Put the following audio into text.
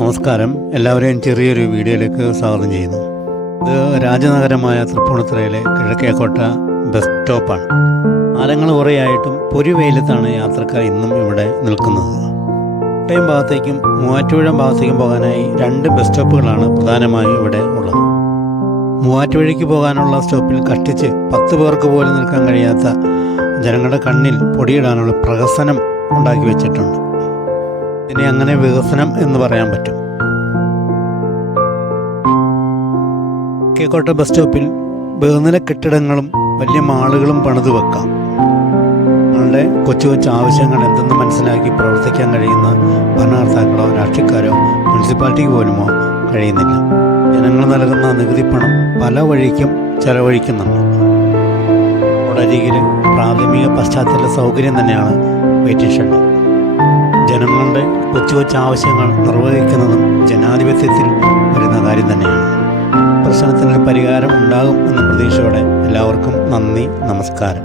നമസ്കാരം, എല്ലാവരെയും ചെറിയൊരു വീഡിയോയിലേക്ക് സ്വാഗതം ചെയ്യുന്നു. ഇത് രാജനഗരമായ തൃപ്പൂണിത്തുറയിലെ കിഴക്കേക്കോട്ട ബസ് സ്റ്റോപ്പാണ്. കാലങ്ങൾ കുറേയായിട്ടും പൊരുവെയിലത്താണ് യാത്രക്കാർ ഇന്നും ഇവിടെ നിൽക്കുന്നത്. കോട്ടയം ഭാഗത്തേക്കും മൂവാറ്റുപുഴ ഭാഗത്തേക്കും പോകാനായി 2 ബസ് സ്റ്റോപ്പുകളാണ് പ്രധാനമായും ഇവിടെ ഉള്ളത്. മൂവാറ്റുപുഴയ്ക്ക് പോകാനുള്ള സ്റ്റോപ്പിൽ കഷ്ടിച്ച് 10 പേർക്ക് പോലും നിൽക്കാൻ കഴിയാത്ത ജനങ്ങളുടെ കണ്ണിൽ പൊടിയിടാനുള്ള പ്രഹസനം ഉണ്ടാക്കി വെച്ചിട്ടുണ്ട്. ഇതിനെ അങ്ങനെ വികസനം എന്ന് പറയാൻ പറ്റും. കിഴക്കേക്കോട്ട ബസ് സ്റ്റോപ്പിൽ ബഹുനില കെട്ടിടങ്ങളും വലിയ മാളുകളും പണിതു വെക്കാം. നിങ്ങളുടെ കൊച്ചു കൊച്ചു ആവശ്യങ്ങൾ എന്തെന്ന് മനസ്സിലാക്കി പ്രവർത്തിക്കാൻ കഴിയുന്ന ഭരണകർത്താക്കളോ രാഷ്ട്രീയക്കാരോ മുനിസിപ്പാലിറ്റിക്ക് പോലുമോ കഴിയുന്നില്ല. ജനങ്ങൾ നൽകുന്ന നികുതി പണം പല വഴിക്കും ചെലവഴിക്കുന്നുണ്ട്. റോഡരികിൽ പ്രാഥമിക പശ്ചാത്തല സൗകര്യം തന്നെയാണ് വെയിറ്റിംഗ് ഷെഡ്. ജനങ്ങളുടെ കൊച്ചു കൊച്ചു ആവശ്യങ്ങൾ നിർവഹിക്കുന്നതും ജനാധിപത്യത്തിൽ വരുന്ന കാര്യം തന്നെയാണ്. പ്രശ്നത്തിനൊരു പരിഹാരം ഉണ്ടാകും എന്ന പ്രതീക്ഷയോടെ എല്ലാവർക്കും നന്ദി, നമസ്കാരം.